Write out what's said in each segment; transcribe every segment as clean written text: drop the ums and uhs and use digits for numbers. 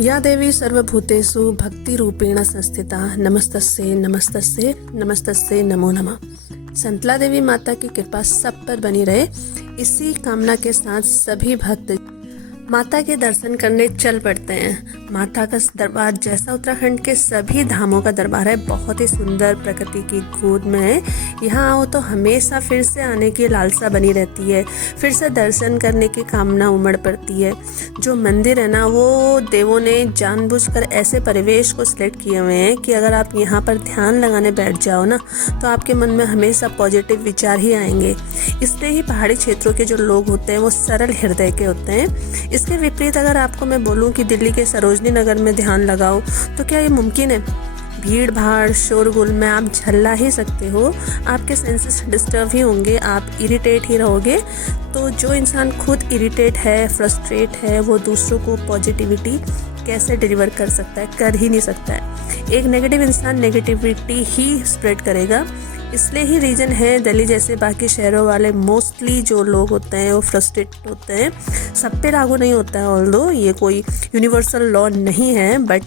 या देवी सर्वभूतेषु भक्तिरूपेण संस्थिता नमस्तस्यै नमस्तस्यै नमस्तस्यै नमो नमः। संतला देवी माता की कृपा सब पर बनी रहे, इसी कामना के साथ सभी भक्त माता के दर्शन करने चल पड़ते हैं। माता का दरबार जैसा उत्तराखंड के सभी धामों का दरबार है, बहुत ही सुंदर प्रकृति की गोद में है। यहाँ आओ तो हमेशा फिर से आने की लालसा बनी रहती है, फिर से दर्शन करने की कामना उमड़ पड़ती है। जो मंदिर है ना, वो देवों ने जानबूझकर ऐसे परिवेश को सिलेक्ट किए हुए हैं कि अगर आप यहाँ पर ध्यान लगाने बैठ जाओ ना, तो आपके मन में हमेशा पॉजिटिव विचार ही आएंगे। इसलिए ही पहाड़ी क्षेत्रों के जो लोग होते हैं वो सरल हृदय के होते हैं। इसके विपरीत अगर आपको मैं बोलूं कि दिल्ली के सरोजनी नगर में ध्यान लगाओ, तो क्या ये मुमकिन है? भीड़ भाड़ शोरगुल में आप झल्ला ही सकते हो, आपके सेंसेस डिस्टर्ब ही होंगे, आप इरिटेट ही रहोगे। तो जो इंसान खुद इरिटेट है, फ्रस्ट्रेट है, वो दूसरों को पॉजिटिविटी कैसे डिलीवर कर सकता है? कर ही नहीं सकता है। एक नेगेटिव इंसान नेगेटिविटी ही स्प्रेड करेगा। इसलिए ही रीज़न है दिल्ली जैसे बाकी शहरों वाले मोस्टली जो लोग होते हैं वो फ्रस्ट्रेट होते हैं। सब पे लागू नहीं होता है, ऑल्दो ये कोई यूनिवर्सल लॉ नहीं है, बट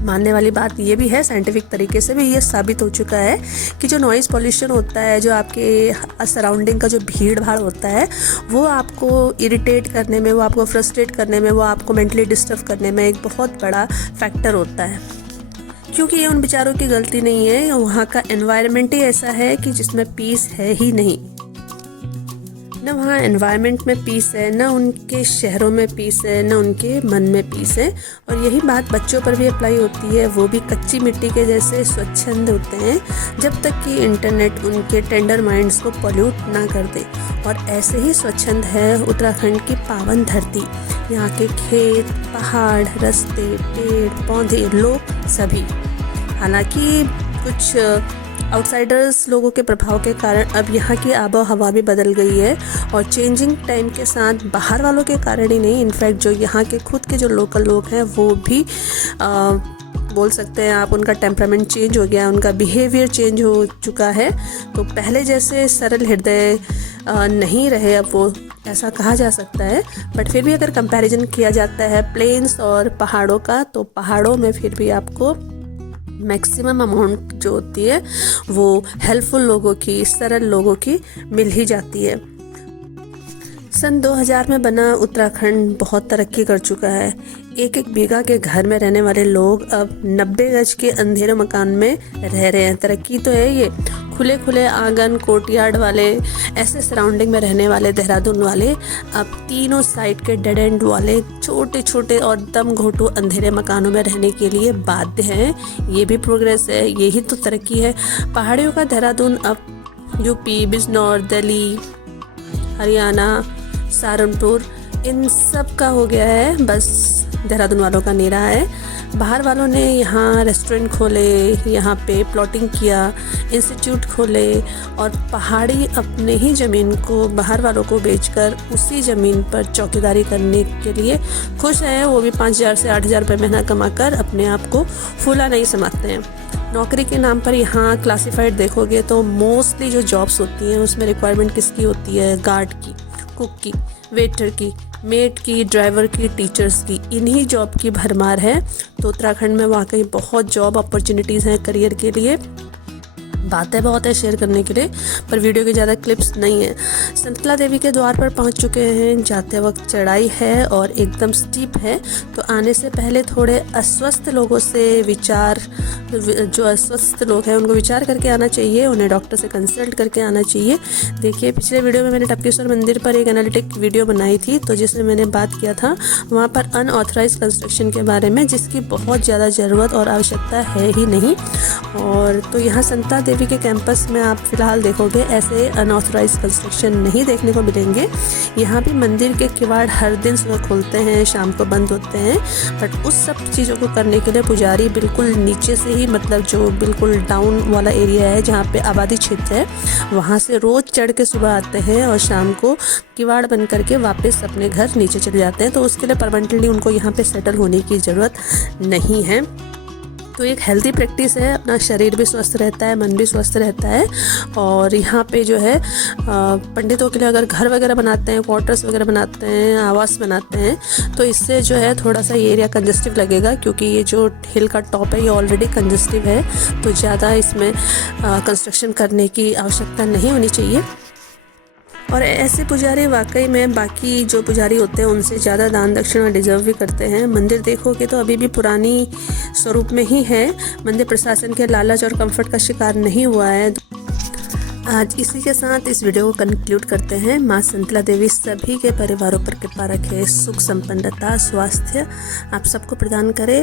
मानने वाली बात ये भी है, साइंटिफिक तरीके से भी ये साबित हो चुका है कि जो नॉइज़ पॉल्यूशन होता है, जो आपके सराउंडिंग का जो भीड़ भाड़ होता है, वो आपको इरिटेट करने में, वो आपको फ्रस्ट्रेट करने में, वो आपको मेंटली डिस्टर्ब करने में एक बहुत बड़ा फैक्टर होता है। क्योंकि ये उन बेचारों की गलती नहीं है, वहाँ का एनवायरनमेंट ही ऐसा है कि जिसमें पीस है ही नहीं। न वहाँ एनवायरनमेंट में पीस है, न उनके शहरों में पीस है, न उनके मन में पीस है। और यही बात बच्चों पर भी अप्लाई होती है। वो भी कच्ची मिट्टी के जैसे स्वच्छंद होते हैं जब तक कि इंटरनेट उनके टेंडर माइंड्स को पॉल्यूट ना कर दे। और ऐसे ही स्वच्छंद है उत्तराखंड की पावन धरती। यहाँ के खेत, पहाड़, रास्ते, पेड़ पौधे, लोग सभी। हालांकि कुछ आउटसाइडर्स लोगों के प्रभाव के कारण अब यहाँ की आबो हवा भी बदल गई है, और चेंजिंग टाइम के साथ बाहर वालों के कारण ही नहीं, इनफैक्ट जो यहाँ के खुद के जो लोकल लोग हैं वो भी बोल सकते हैं आप, उनका टेम्परामेंट चेंज हो गया, उनका बिहेवियर चेंज हो चुका है। तो पहले जैसे सरल हृदय नहीं रहे अब वो, ऐसा कहा जा सकता है। बट फिर भी अगर कंपैरिजन किया जाता है प्लेन्स और पहाड़ों का, तो पहाड़ों में फिर भी आपको मैक्सिमम अमाउंट जो होती है वो हेल्पफुल लोगों की, सरल लोगों की मिल ही जाती है। सन 2000 में बना उत्तराखंड बहुत तरक्की कर चुका है। एक एक बीघा के घर में रहने वाले लोग अब 90 गज के अंधेरे मकान में रह रहे हैं। तरक्की तो है ये। खुले खुले आंगन, कोर्टयार्ड वाले, ऐसे सराउंडिंग में रहने वाले देहरादून वाले अब तीनों साइड के डेड एंड वाले छोटे छोटे और दम घोटू अंधेरे मकानों में रहने के लिए बाध्य हैं। ये भी प्रोग्रेस है, यही तो तरक्की है। पहाड़ियों का देहरादून अब यूपी, बिजनौर, दिल्ली, हरियाणा, सहारनपुर, इन सब का हो गया है। बस देहरादून वालों का नहीं रहा है। बाहर वालों ने यहाँ रेस्टोरेंट खोले, यहाँ पे प्लॉटिंग किया, इंस्टीट्यूट खोले, और पहाड़ी अपने ही ज़मीन को बाहर वालों को बेचकर उसी ज़मीन पर चौकीदारी करने के लिए खुश हैं। वो भी 5,000 से 8,000 रुपये महीना कमाकर अपने आप को फूला नहीं समझते हैं। नौकरी के नाम पर यहाँ क्लासिफाइड देखोगे तो मोस्टली जो जॉब्स होती हैं उसमें रिक्वायरमेंट किसकी होती है? गार्ड की, कुक की, वेटर की, मेड की, ड्राइवर की, टीचर्स की। इन्हीं जॉब की भरमार है। तो उत्तराखंड में वाकई बहुत जॉब अपॉर्चुनिटीज़ हैं करियर के लिए। बातें बहुत है शेयर करने के लिए, पर वीडियो की ज़्यादा क्लिप्स नहीं है। संतला देवी के द्वार पर पहुंच चुके हैं। जाते वक्त चढ़ाई है और एकदम स्टीप है, तो आने से पहले थोड़े अस्वस्थ लोगों से विचार, जो अस्वस्थ लोग हैं उनको विचार करके आना चाहिए, उन्हें डॉक्टर से कंसल्ट करके आना चाहिए। देखिए, पिछले वीडियो में मैंने टपकेश्वर मंदिर पर एक एनालिटिक वीडियो बनाई थी, तो जिसमें मैंने बात किया था वहाँ पर अनऑथराइज कंस्ट्रक्शन के बारे में, जिसकी बहुत ज़्यादा ज़रूरत और आवश्यकता है ही नहीं। और तो यहाँ संतला देवी के कैंपस में आप फिलहाल देखोगे ऐसे अनऑथराइज कंस्ट्रक्शन नहीं देखने को मिलेंगे। यहाँ भी मंदिर के किवाड़ हर दिन सुबह खुलते हैं, शाम को बंद होते हैं, बट उस सब चीज़ों को करने के लिए पुजारी बिल्कुल नीचे से ही, मतलब जो बिल्कुल डाउन वाला एरिया है जहाँ पे आबादी क्षेत्र है, वहाँ से रोज़ चढ़ के सुबह आते हैं और शाम को किवाड़ बंद करके वापस अपने घर नीचे चले जाते हैं। तो उसके लिए परमानेंटली उनको यहाँ पे सेटल होने की ज़रूरत नहीं है। तो एक हेल्दी प्रैक्टिस है, अपना शरीर भी स्वस्थ रहता है, मन भी स्वस्थ रहता है। और यहाँ पे जो है पंडितों के लिए अगर घर वगैरह बनाते हैं, क्वार्टर्स वगैरह बनाते हैं, आवास बनाते हैं, तो इससे जो है थोड़ा सा ये एरिया कंजेस्टिव लगेगा, क्योंकि ये जो हिल का टॉप है ये ऑलरेडी कंजेस्टिव है, तो ज़्यादा इसमें कंस्ट्रक्शन करने की आवश्यकता नहीं होनी चाहिए। और ऐसे पुजारी वाकई में बाकी जो पुजारी होते हैं उनसे ज़्यादा दान दक्षिणा डिजर्व भी करते हैं। मंदिर देखोगे तो अभी भी पुरानी स्वरूप में ही है, मंदिर प्रशासन के लालच और कंफर्ट का शिकार नहीं हुआ है। आज इसी के साथ इस वीडियो को कंक्लूड करते हैं। माँ संतला देवी सभी के परिवारों पर कृपा रखे, सुख संपन्नता स्वास्थ्य आप सबको प्रदान करे।